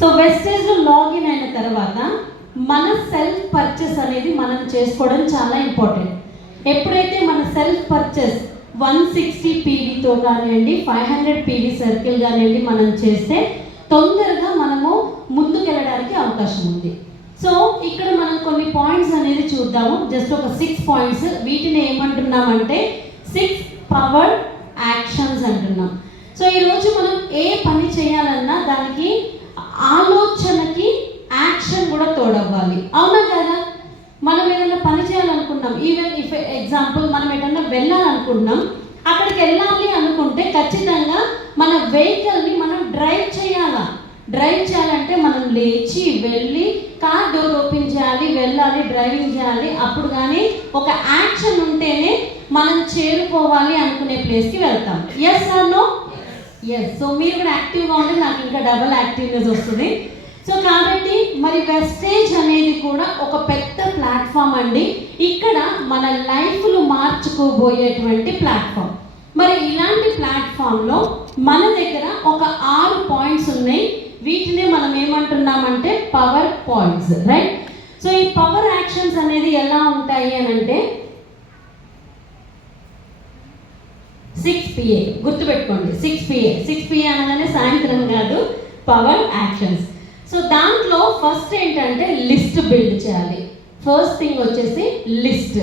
So వెస్టేజ్లో login అయిన తర్వాత మన సెల్ఫ్ పర్చేస్ అనేది మనం చేసుకోవడం చాలా ఇంపార్టెంట్. ఎప్పుడైతే మన సెల్ఫ్ పర్చేస్ 160 పీవీతో కానివ్వండి, 500 పీవీ సర్కిల్ కానివ్వండి మనం చేస్తే తొందరగా మనము ముందుకెళ్ళడానికి అవకాశం ఉంది. సో ఇక్కడ మనం కొన్ని పాయింట్స్ అనేది చూద్దాము. జస్ట్ ఒక 6 పాయింట్స్. వీటిని ఏమంటున్నామంటే 6 పవర్ యాక్షన్స్ అంటున్నాం. సో ఈరోజు మనం ఏ పని చేయాలన్నా దానికి ఆలోచనకి యాక్షన్ కూడా తోడవ్వాలి. అవునా కదా? మనం ఏదైనా పని చేయాలనుకున్నాం, ఈవెన్ ఇఫ్ ఎగ్జాంపుల్ మనం ఏదైనా వెళ్ళాలనుకుంటున్నాం, అక్కడికి వెళ్ళాలి అనుకుంటే ఖచ్చితంగా మన వెహికల్ని మనం డ్రైవ్ చేయాలా. డ్రైవ్ చేయాలంటే మనం లేచి వెళ్ళి కార్ డోర్ ఓపెన్ చేయాలి, వెళ్ళాలి, డ్రైవింగ్ చేయాలి. అప్పుడు కానీ ఒక యాక్షన్ ఉంటేనే మనం చేరుకోవాలి అనుకునే ప్లేస్కి వెళ్తాం. Yes or no? Yes. So మీరు కూడా యాక్టివ్గా ఉంటే నాకు ఇంకా డబల్ యాక్టివ్నెస్ వస్తుంది. సో కాబట్టి మరి వెస్టేజ్ అనేది కూడా ఒక పెద్ద ప్లాట్ఫామ్ అండి. ఇక్కడ మన లైఫ్లు మార్చుకోబోయేటువంటి ప్లాట్ఫామ్. మరి ఇలాంటి ప్లాట్ఫామ్లో మన దగ్గర ఒక 6 పాయింట్స్ ఉన్నాయి. వీటినే మనం ఏమంటున్నామంటే పవర్ పాయింట్స్, రైట్? సో ఈ పవర్ యాక్షన్స్ అనేది ఎలా ఉంటాయి అని అంటే 6PA గుర్తుపెట్టుకోండి. 6PA అనగానే సాయంత్రం కాదు, పవర్ యాక్షన్స్. సో దాంట్లో ఫస్ట్ ఏంటంటే లిస్ట్ బిల్డ్ చేయాలి. ఫస్ట్ థింగ్ వచ్చేసి లిస్ట్.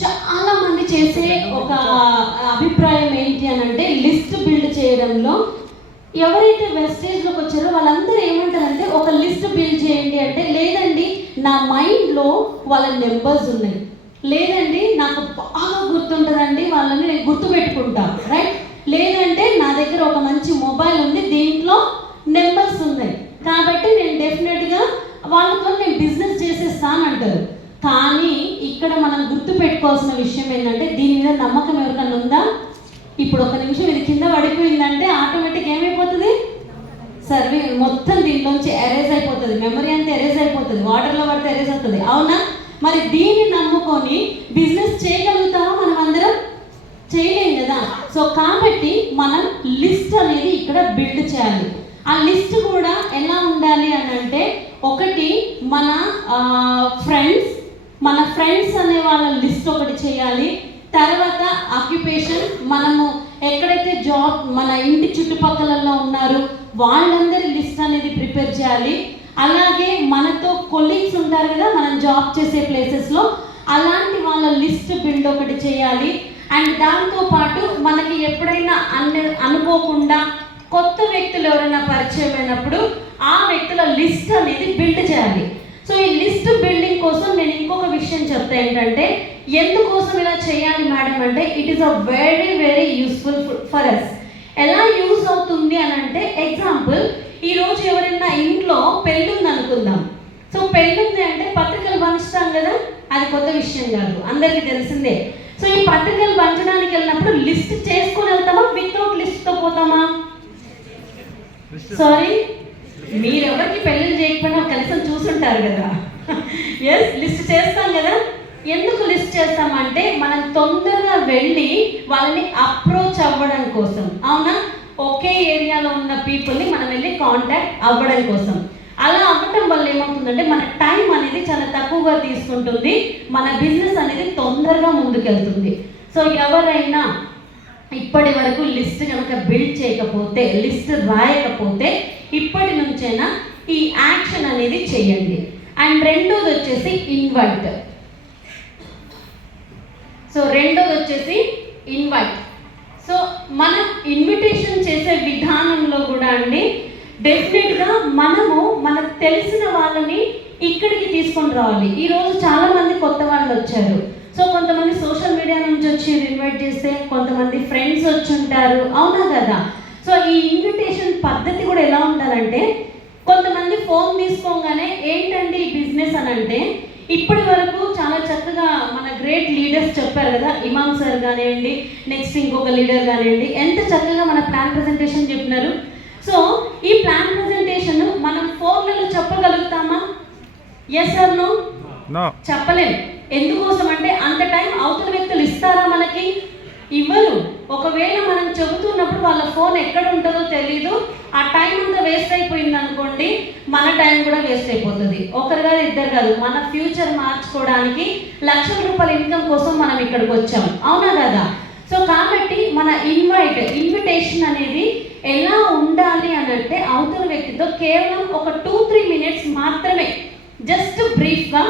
చాలా మంది చేసే ఒక అభిప్రాయం ఏంటి అని అంటే లిస్ట్ బిల్డ్ చేయడంలో ఎవరైతే వెస్టేజ్లోకి వచ్చారో వాళ్ళందరూ ఏమంటారంటే ఒక లిస్ట్ బిల్డ్ చేయండి అంటే, లేదండి నా మైండ్లో వాళ్ళ నెంబర్స్ ఉన్నాయి, లేదండి నాకు బాగా గుర్తుంటుందండి వాళ్ళని నేను గుర్తుపెట్టుకుంటాను, రైట్? లేదంటే నా దగ్గర ఒక మంచి మొబైల్ ఉంది, దీంట్లో నెంబర్స్ ఉన్నాయి కాబట్టి నేను డెఫినెట్గా వాళ్ళతో నేను బిజినెస్ చేసేస్తాను అంటారు. కానీ ఇక్కడ మనం గుర్తుపెట్టుకోవాల్సిన విషయం ఏంటంటే దీని మీద నమ్మకం ఎవరికన్నా ఉందా? ఇప్పుడు ఒక నిమిషం ఇది కింద పడిపోయిందంటే ఆటోమేటిక్ ఏమైపోతుంది? సర్వే మొత్తం దీంట్లోంచి ఎరేజ్ అయిపోతుంది, మెమరీ అంతా ఎరేజ్ అయిపోతుంది, వాటర్లో పడితే ఎరేజ్ అవుతుంది. అవునా? మరి దీన్ని నమ్ముకొని బిజినెస్ చేయగలుగుతామా? మనం అందరం చేయలేం కదా. సో కాబట్టి మనం లిస్ట్ అనేది ఇక్కడ బిల్డ్ చేయాలి. ఆ లిస్ట్ కూడా ఎలా ఉండాలి అని అంటే, ఒకటి మన ఫ్రెండ్స్ అనే వాళ్ళ లిస్ట్ ఒకటి చేయాలి. తర్వాత ఆక్యుపేషన్, మనము ఎక్కడైతే జాబ్ మన ఇంటి చుట్టుపక్కలలో ఉన్నారు వాళ్ళందరి లిస్ట్ అనేది ప్రిపేర్ చేయాలి. అలాగే మనతో కొలీగ్స్ ఉంటారు కదా మనం జాబ్ చేసే ప్లేసెస్లో, అలాంటి వాళ్ళ లిస్ట్ బిల్డ్ ఒకటి చేయాలి. అండ్ దాంతోపాటు మనకి ఎప్పుడైనా అనుకోకుండా కొత్త వ్యక్తులు ఎవరైనా పరిచయం అయినప్పుడు ఆ వ్యక్తుల లిస్ట్ అనేది బిల్డ్ చేయాలి. సో ఈ లిస్ట్ బిల్డింగ్ కోసం నేను ఇంకొక విషయం చెప్తా ఏంటంటే, ఎందుకోసం ఇలా చేయాలి మేడం అంటే, it is a very very useful for us. ఎలా యూజ్ అవుతుంది అని అంటే, ఎగ్జాంపుల్ ఈరోజు ఎవరైనా ఇంట్లో పెళ్ళి ఉంది అనుకుందాం. సో పెళ్ళి ఉంది అంటే పత్రికలు పంచుతాం కదా, అది కొత్త విషయం కాదు, అందరికీ తెలిసిందే. సో ఈ పత్రికలు పంచడానికి వెళ్ళినప్పుడు లిస్ట్ చేసుకొని వెళ్తామా, వితౌట్ లిస్ట్తో పోతామా? సారీ, మీరెవరికి పెళ్ళిళ్ళు చేయకపోయినా కనీసం చూసుంటారు కదా. ఎస్, లిస్ట్ చేస్తాం కదా. ఎందుకు లిస్ట్ చేస్తామంటే మనం తొందరగా వెళ్ళి వాళ్ళని అప్రోచ్ అవ్వడం కోసం. అవునా? ఒకే ఏరియాలో ఉన్న పీపుల్ని మనం వెళ్ళి కాంటాక్ట్ అవ్వడం కోసం. అలా అవ్వటం వల్ల ఏమవుతుందంటే మన టైం అనేది చాలా తక్కువగా తీసుకుంటుంది, మన బిజినెస్ అనేది తొందరగా ముందుకెళ్తుంది. సో ఎవరైనా ఇప్పటి వరకు లిస్ట్ కనుక బిల్డ్ చేయకపోతే, లిస్ట్ రాయకపోతే ఇప్పటి నుంచైనా ఈ యాక్షన్ అనేది చేయండి. అండ్ రెండోది వచ్చేసి ఇన్వైట్. సో రెండోది వచ్చేసి ఇన్వైట్. సో మనం ఇన్విటేషన్ చేసే విధానంలో కూడా అండి డెఫినెట్గా మనము మనకు తెలిసిన వాళ్ళని ఇక్కడికి తీసుకొని రావాలి. ఈరోజు చాలామంది కొత్త వాళ్ళు వచ్చారు. సో కొంతమంది సోషల్ మీడియా నుంచి వచ్చి ఇన్వైట్ చేస్తే కొంతమంది ఫ్రెండ్స్ వచ్చి ఉంటారు. అవునా కదా? సో ఈ ఇన్విటేషన్ పద్ధతి కూడా ఎలా ఉండాలంటే, కొంతమంది ఫోన్ తీసుకోగానే ఏంటండి ఈ బిజినెస్ అని అంటే, ఇప్పటి వరకు చాలా చక్కగా మన గ్రేట్ లీడర్స్ చెప్పారు కదా, ఇమామ్ సార్ కానివ్వండి, నెక్స్ట్ ఇంకొక లీడర్ కానివ్వండి, ఎంత చక్కగా మన ప్లాన్ ప్రజెంటేషన్ చెప్పినారు. సో ఈ ప్లాన్ ప్రజెంటేషన్ మనం ఫోన్లలో చెప్పగలుగుతామా? Yes or no? చెప్పలేం. ఎందుకోసం అంటే అంత టైం అవతల వ్యక్తులు ఇస్తారా మనకి? ఇవ్వరు. ఒకవేళ మనం చెబుతున్నప్పుడు వాళ్ళ ఫోన్ ఎక్కడ ఉంటుందో తెలీదు, ఆ టైం అంతా వేస్ట్ అయిపోయింది అనుకోండి, టైం కూడా వేస్ట్ అయిపోతుంది. ఒకరు కాదు, ఇద్దరు కాదు, మన ఫ్యూచర్ మార్చుకోవడానికి లక్షల రూపాయల ఇన్కమ్ కోసం మనం ఇక్కడికి వచ్చాం, అవునా కదా? సో కాబట్టి మన ఇన్విటేషన్ అనేది ఎలా ఉండాలి అని అంటే అవతల వ్యక్తితో కేవలం ఒక 2-3 మినిట్స్ మాత్రమే, జస్ట్ బ్రీఫ్గా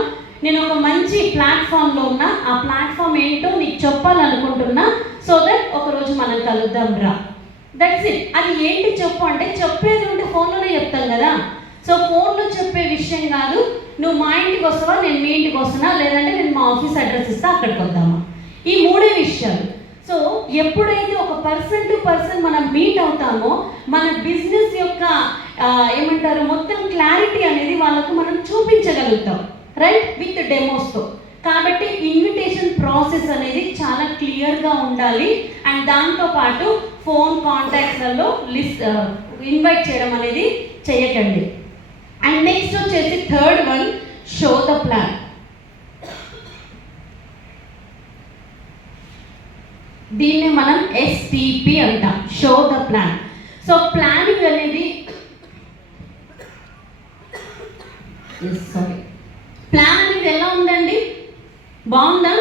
నేను ఒక మంచి ప్లాట్ఫామ్లో ఉన్నా, ఆ ప్లాట్ఫామ్ ఏంటో నీకు చెప్పాలనుకుంటున్నా, సో దట్ ఒకరోజు మనం కలుద్దాం రా, దట్స్ ఇట్. అది ఏంటి చెప్పు అంటే, చెప్పేది ఉంటే ఫోన్లోనే చెప్తాం కదా. సో ఫోన్లో చెప్పే విషయం కాదు, నువ్వు మా ఇంటికి వస్తావా, నేను మీ ఇంటికి వస్తున్నా, లేదంటే నేను మా ఆఫీస్ అడ్రస్ ఇస్తా, అక్కడికి వద్దామా, ఈ 3 విషయాలు. సో ఎప్పుడైతే ఒక పర్సన్ టు పర్సన్ మనం మీట్ అవుతామో మన బిజినెస్ యొక్క ఏమంటారు మొత్తం క్లారిటీ అనేది వాళ్ళకు మనం చూపించగలుగుతాం, రైట్, విత్ డెమోస్తో. కాబట్టి ఇన్విటేషన్ ప్రాసెస్ అనేది చాలా క్లియర్గా ఉండాలి. అండ్ దాంతోపాటు ఫోన్ కాంటాక్ట్స్లలో ఇన్వైట్ చేయడం అనేది చేయకండి. అండ్ నెక్స్ట్ వచ్చేసి third one, show the plan. దీన్ని మనం STP అంటాం, show the plan. So planning అనేది ప్లాన్ అనేది ఎలా ఉందండి, బాగుందా?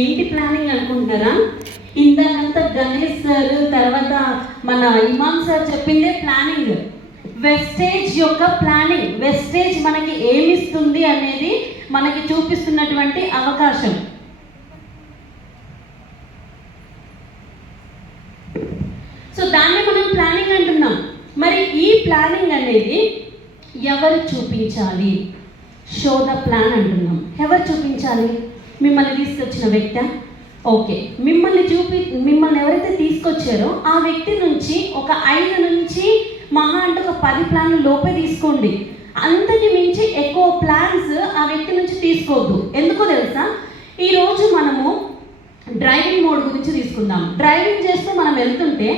ఏంటి ప్లానింగ్ అనుకుంటారా? ఇందాకంతా గణేష్ సార్, తర్వాత మన ఇమాన్ సార్ చెప్పిందే ప్లానింగ్. వెస్టేజ్ యొక్క ప్లానింగ్, వెస్టేజ్ మనకి ఏమిస్తుంది అనేది మనకి చూపిస్తున్నటువంటి అవకాశం. సో దాన్ని మనం ప్లానింగ్ అంటున్నాం. మరి ఈ ప్లానింగ్ అనేది ఎవరు చూపించాలి? షో ద ప్లాన్ అంటున్నాం. ఎవరు చూపించాలి? మిమ్మల్ని తీసుకొచ్చిన వ్యక్తి. ఓకే, మిమ్మల్ని ఎవరైతే తీసుకొచ్చారో ఆ వ్యక్తి నుంచి ఒక 5 నుంచి మహా అంటే ఒక 10 ప్లాన్లు లోపే తీసుకోండి. అంతకి మించి ఎక్కువ ప్లాన్స్ ఆ వ్యక్తి నుంచి తీసుకోవద్దు. ఎందుకో తెలుసా? ఈరోజు మనము డ్రైవింగ్ మోడ్ గురించి తీసుకుందాం. డ్రైవింగ్ చేస్తూ మనం వెళ్తుంటే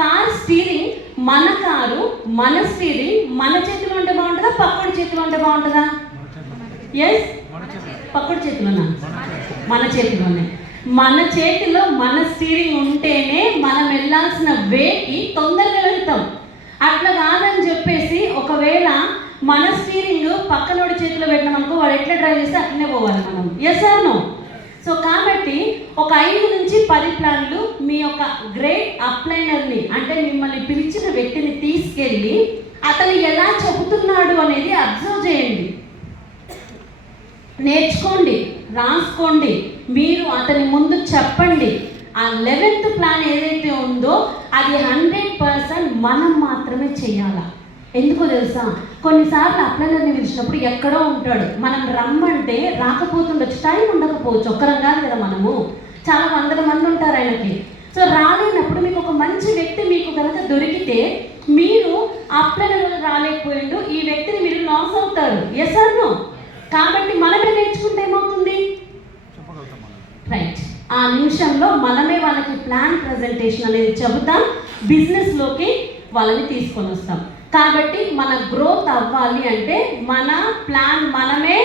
కార్ స్టీరింగ్, మన కారు మన స్టీరింగ్ మన చేతిలో ఉంటే బాగుంటుందా, పక్కడి చేతిలో ఉంటే బాగుంటుందా? ఎస్, పక్కడి చేతిలోనా? మన చేతిలోనే. మన చేతిలో మన స్టీరింగ్ ఉంటేనే మనం వెళ్ళాల్సిన వేకి తొందరగా వెళ్తాం. అట్లా కాదని చెప్పేసి ఒకవేళ మన స్టీరింగ్ పక్కనోడి చేతిలో పెట్టినామనుకో, వాడు ఎట్లా డ్రైవ్ చేస్తే అట్లనే పోవాలి మనం. Yes or no? సో కాబట్టి ఒక 5 నుంచి 10 ప్లాన్లు మీ యొక్క గ్రేట్ అప్లైనర్ని, అంటే మిమ్మల్ని పిలిచిన వ్యక్తిని తీసుకెళ్ళి అతను ఎలా చెబుతున్నాడు అనేది అబ్జర్వ్ చేయండి, నేర్చుకోండి, రాసుకోండి. మీరు అతని ముందు చెప్పండి. ఆ 11th ప్లాన్ ఏదైతే ఉందో అది 100% మనం మాత్రమే చేయాలా. ఎందుకో తెలుసా? కొన్నిసార్లు అప్లైనర్ని పిలిచినప్పుడు ఎక్కడో ఉంటాడు, మనం రమ్మంటే రాకపోతుండొచ్చు, టైం ఉండకపోవచ్చు. ఒక్కరం కాదు కదా మనము, చాలా 100 మంది ఉంటారు ఆయనకి. సో రాలేనప్పుడు మీకు ఒక మంచి వ్యక్తి మీకు కనుక దొరికితే, మీరు అప్లైనర్ రాలేకపోయిండు, ఈ వ్యక్తిని మీరు లాస్ అవుతారు. Yes or no? కాబట్టి మనమే నేర్చుకుంటే ఏమవుతుంది? రైట్, ఆ నిమిషంలో మనమే వాళ్ళకి ప్లాన్ ప్రజెంటేషన్ అనేది చెబుతాం, బిజినెస్లోకి వాళ్ళని తీసుకొని వస్తాం. కాబట్టి మన గ్రోత్ అవ్వాలి అంటే మన ప్లాన్ మనమే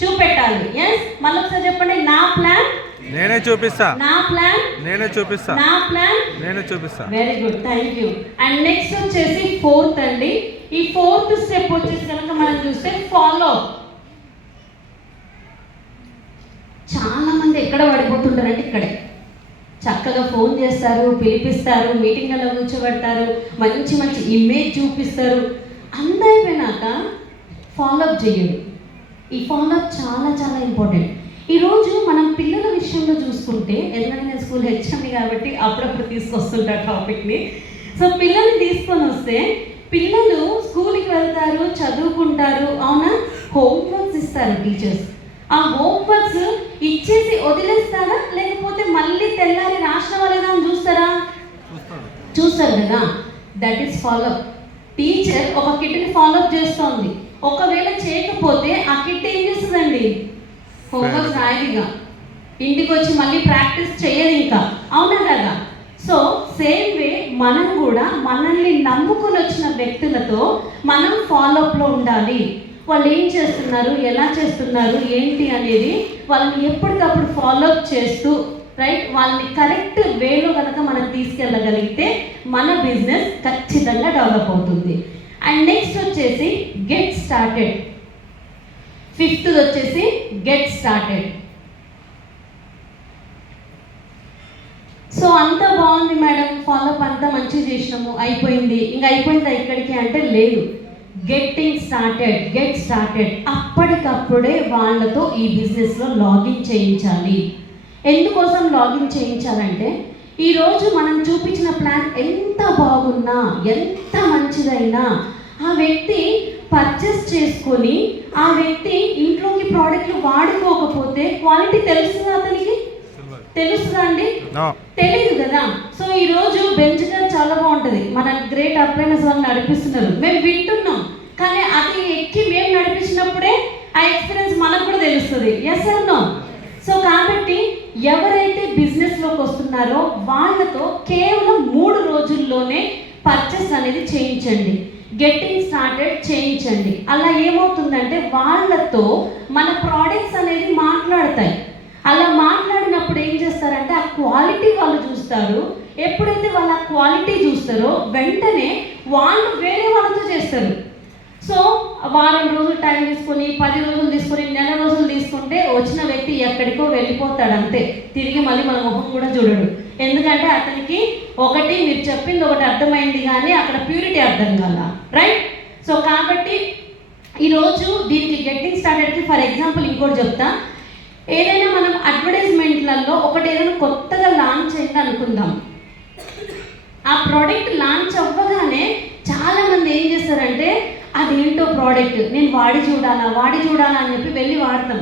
చూపెట్టాలి. ఎస్, మళ్ళీ ఒకసారి చెప్పండి, నా ప్లాన్ నేనే చూపిస్తా, నా ప్లాన్ నేనే చూపిస్తా, నా ప్లాన్ నేనే చూపిస్తా. Very good, thank you. And next వచ్చేసి 4th అండి. ఈ 4th స్టెప్ వచ్చేసి కనుక మనం చూస్తే ఫాలో. చాలా మంది ఎక్కడ పడిపోతుంటారంటే ఇక్కడే. చక్కగా ఫోన్ చేస్తారు, పిలిపిస్తారు, మీటింగ్లలో కూర్చోబెడతారు, మంచి మంచి ఇమేజ్ చూపిస్తారు, అందైపోయినాక ఫాలోఅప్ చేయరు. ఈ ఫాలోఅప్ చాలా చాలా ఇంపార్టెంట్. ఈరోజు మనం పిల్లల విషయంలో చూసుకుంటే, ఎందుకంటే నేను స్కూల్ హెచ్ఎంని కాబట్టి అప్పుడప్పుడు తీసుకొస్తుంటా టాపిక్ని. సో పిల్లల్ని తీసుకొని వస్తే, పిల్లలు స్కూల్కి వెళ్తారు, చదువుకుంటారు, అవునా? హోంవర్క్స్ ఇస్తారు టీచర్స్. ఆ హోంవర్క్స్ ఇచ్చేసి వదిలేస్తారా, లేకపోతే మళ్ళీ తెల్లారి రాష్ట్రం లేదా అని చూస్తారా? చూస్తారు కదా. That is follow up. టీచర్ ఒక కిట్ని ఫాలోఅప్ చేస్తోంది, ఒకవేళ చేయకపోతే ఆ కిట్ ఏం చేస్తుందండి? హోంవర్క్ రాయదిగా, ఇంటికి వచ్చి మళ్ళీ ప్రాక్టీస్ చేయదు ఇంకా, అవునా కదా? సో సేమ్ వే మనం కూడా మనల్ని నమ్ముకొని వచ్చిన వ్యక్తులతో మనం ఫాలోఅప్లో ఉండాలి. వాళ్ళు ఏం చేస్తున్నారు, ఎలా చేస్తున్నారు, ఏంటి అనేది వాళ్ళని ఎప్పటికప్పుడు ఫాలోఅప్ చేస్తూ, రైట్, వాళ్ళని కరెక్ట్ వేలో కనుక మనం తీసుకెళ్ళగలిగితే మన బిజినెస్ ఖచ్చితంగా డెవలప్ అవుతుంది. అండ్ నెక్స్ట్ వచ్చేసి గెట్ స్టార్టెడ్. ఫిఫ్త్ వచ్చేసి గెట్ స్టార్టెడ్. సో అంతా బాగుంది మేడం, ఫాలోఅప్ అంతా మంచిగా చేసినాము, అయిపోయింది, ఇంకా అయిపోయిందా ఇక్కడికి అంటే లేదు. Getting started, get started. అప్పటికప్పుడే వాళ్ళతో ఈ బిజినెస్లో లాగిన్ చేయించాలి. ఎందుకోసం లాగిన్ చేయించాలంటే ఈరోజు మనం చూపించిన ప్లాన్ ఎంత బాగున్నా, ఎంత మంచిదైనా ఆ వ్యక్తి పర్చేస్ చేసుకొని ఆ వ్యక్తి ఇంట్లోకి ప్రోడక్ట్లు వాడుకోకపోతే క్వాలిటీ తెలుస్తుందా అతనికి? తెలుస్తుందా అండి? తెలియదు కదా. సో ఈరోజు బెంచ్ గారు చాలా బాగుంటుంది, మన గ్రేట్ అప్లైనర్స్ వాళ్ళు నడిపిస్తున్నారు, మేము వింటున్నాం, కానీ అది ఎక్కి మేము నడిపించినప్పుడే ఆ ఎక్స్పీరియన్స్ మనకు కూడా తెలుస్తుంది. Yes or no? సో కాబట్టి ఎవరైతే బిజినెస్లోకి వస్తున్నారో వాళ్ళతో కేవలం 3 రోజుల్లోనే పర్చేస్ అనేది చేయించండి, గెట్టింగ్ స్టార్టెడ్ చేయించండి. అలా ఏమవుతుందంటే వాళ్ళతో మన ప్రోడక్ట్స్ అనేది మాట్లాడతాయి. అలా మాట్లాడినప్పుడు ఏం చేస్తారంటే ఆ క్వాలిటీ వాళ్ళు చూస్తారు. ఎప్పుడైతే వాళ్ళ క్వాలిటీ చూస్తారో వెంటనే వాళ్ళు వేరే వాళ్ళతో చేస్తారు. సో వారం రోజులు టైం తీసుకొని, 10 రోజులు తీసుకొని, నెల రోజులు తీసుకుంటే వచ్చిన వ్యక్తి ఎక్కడికో వెళ్ళిపోతాడు అంతే, తిరిగి మళ్ళీ మన ముఖం కూడా చూడడు. ఎందుకంటే అతనికి ఒకటి మీరు చెప్పింది ఒకటి అర్థమైంది కానీ అక్కడ ప్యూరిటీ అర్థం కాల, రైట్? సో కాబట్టి ఈరోజు దీనికి గెట్టింగ్ స్టార్టెడ్కి ఫర్ ఎగ్జాంపుల్ ఇంకోటి చెప్తా. ఏదైనా మనం అడ్వర్టైజ్మెంట్లలో ఒకటి ఏదైనా కొత్తగా లాంచ్ అయింది అనుకుందాం, ఆ ప్రోడక్ట్ లాంచ్ అవ్వగానే చాలామంది ఏం చేస్తారంటే అదేంటో ప్రోడక్ట్ నేను వాడి చూడాలా అని చెప్పి వెళ్ళి వాడతాం.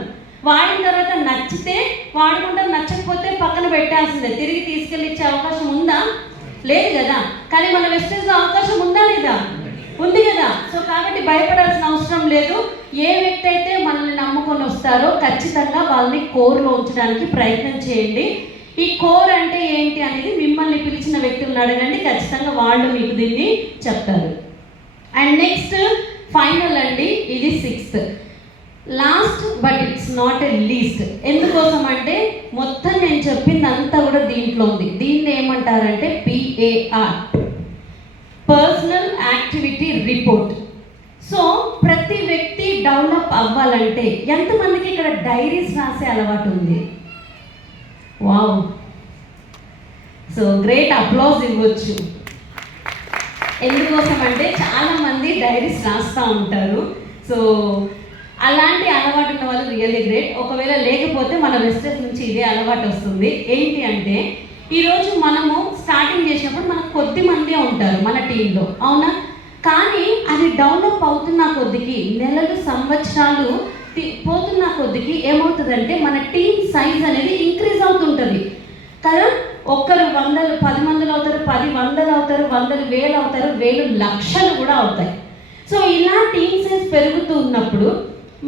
వాడిన తర్వాత నచ్చితే వాడుకుంటాం, నచ్చకపోతే పక్కన పెట్టాల్సిందే. తిరిగి తీసుకెళ్ళి ఇచ్చే అవకాశం ఉందా? లేదు కదా. కానీ మన వెస్టర్న్స్లో అవకాశం ఉందా లేదా? ఉంది కదా. సో కాబట్టి భయపడాల్సిన అవసరం లేదు. ఏ వ్యక్తి అయితే మనల్ని నమ్ముకొని వస్తారో ఖచ్చితంగా వాళ్ళని కోర్లో ఉంచడానికి ప్రయత్నం చేయండి. ఈ కోర్ అంటే ఏంటి అనేది మిమ్మల్ని పిలిచిన వ్యక్తులను అడగండి, ఖచ్చితంగా వాళ్ళు మీకు దీన్ని చెప్తారు. అండ్ నెక్స్ట్ ఫైనల్ అండి, ఇది 6th last but it's not a least. ఎందుకోసం అంటే మొత్తం నేను చెప్పింది అంతా కూడా దీంట్లో ఉంది. దీన్ని ఏమంటారంటే PAR, personal activity report. So ప్రతి వ్యక్తి డెవలప్ అవ్వాలంటే ఎంతమందికి ఇక్కడ డైరీస్ రాసే అలవాటు ఉంది? వావ్, సో గ్రేట్, అప్లాజ్ ఇవ్వచ్చు. ఎందుకోసం అంటే చాలామంది డైరీస్ రాస్తూ ఉంటారు. సో అలాంటి అలవాటు ఉన్న వాళ్ళు రియల్లీ గ్రేట్. ఒకవేళ లేకపోతే మన వెస్టర్స్ నుంచి ఇదే అలవాటు వస్తుంది. ఏంటి అంటే ఈరోజు మనము స్టార్టింగ్ చేసినప్పుడు మనకు కొద్ది మందే ఉంటారు మన టీంలో, అవునా? కానీ అది డెవలప్ అవుతున్న కొద్దికి, నెలలు సంవత్సరాలు పోతున్న కొద్దికి ఏమవుతుందంటే మన టీం సైజ్ అనేది ఇంక్రీజ్ అవుతుంటుంది కదా. ఒక్కరు 100, 10 మందిలో అవుతారు, 10 వందలు అవుతారు, 100 వేలు అవుతారు, 1000 లక్షలు కూడా అవుతాయి. సో ఇలా టీమ్ సైజ్ పెరుగుతూ ఉన్నప్పుడు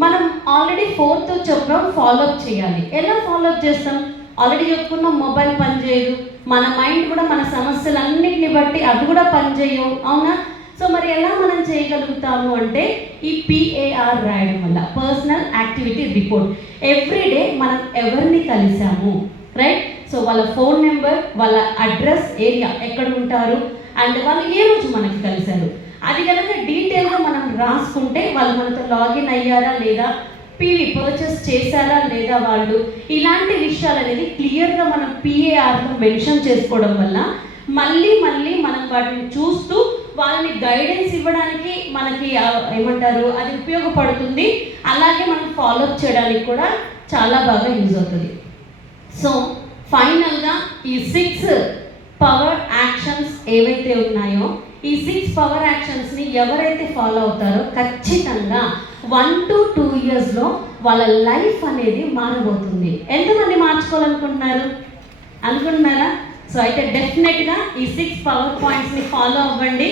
మనం ఆల్రెడీ 4th చెప్పడం ఫాలోఅప్ చేయాలి. ఎలా ఫాలోఅప్ చేస్తాం? ఆల్రెడీ చెప్పుకున్నాం, మొబైల్ పనిచేయదు, మన మైండ్ కూడా మన సమస్యలన్నింటిని బట్టి అవి కూడా పనిచేయవు, అవునా? సో మరి ఎలా మనం చేయగలుగుతాము అంటే ఈ PAR రాయడం వల్ల, పర్సనల్ యాక్టివిటీ రిపోర్ట్. ఎవ్రీడే మనం ఎవరిని కలిసాము, రైట్? సో వాళ్ళ ఫోన్ నెంబర్, వాళ్ళ అడ్రస్, ఏరియా ఎక్కడ ఉంటారు, అండ్ వాళ్ళు ఏ రోజు మనకి కలిశారు, అది కనుక డీటెయిల్గా మనం రాసుకుంటే వాళ్ళు మనతో లాగిన్ అయ్యారా లేదా, PV పర్చేస్ చేశారా లేదా వాళ్ళు, ఇలాంటి విషయాలు అనేది క్లియర్గా మనం PARలో మెన్షన్ చేసుకోవడం వల్ల మళ్ళీ మనం వాటిని చూస్తూ వాళ్ళని గైడెన్స్ ఇవ్వడానికి మనకి ఏమంటారు అది ఉపయోగపడుతుంది. అలాగే మనం ఫాలోఅప్ చేయడానికి కూడా చాలా బాగా యూజ్ అవుతుంది. సో ఫైనల్గా ఈ 6 పవర్ యాక్షన్స్ ఏవైతే ఉన్నాయో, ఈ 6 పవర్ యాక్షన్స్ని ఎవరైతే ఫాలో అవుతారో ఖచ్చితంగా 1 to 2 yearsలో వాళ్ళ లైఫ్ అనేది మారబోతుంది. ఎంతమంది అనుకుంటున్నారా? సో అయితే డెఫినెట్గా ఈ 6 పవర్ పాయింట్స్ని ఫాలో అవ్వండి.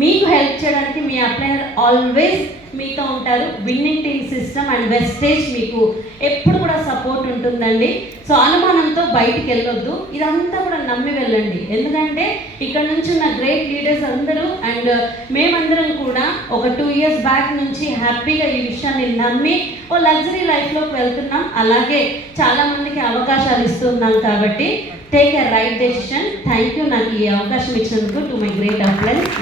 మీకు హెల్ప్ చేయడానికి మీ అప్లైనర్ ఆల్వేస్ మీతో ఉంటారు. Winning team system and wastage మీకు ఎప్పుడు కూడా సపోర్ట్ ఉంటుందండి. సో అనుమానంతో బయటికి వెళ్ళొద్దు, ఇదంతా కూడా నమ్మి వెళ్ళండి. ఎందుకంటే ఇక్కడ నుంచి ఉన్న గ్రేట్ లీడర్స్ అందరూ అండ్ మేమందరం కూడా ఒక 2 years బ్యాక్ నుంచి హ్యాపీగా ఈ విషయాన్ని నమ్మి ఓ లగ్జరీ లైఫ్లోకి వెళ్తున్నాం. అలాగే చాలామందికి అవకాశాలు ఇస్తున్నాం. కాబట్టి take a right decision. Thank you నాకు ఈ అవకాశం ఇచ్చినందుకు టు మై గ్రేట్ అప్లైన్స్.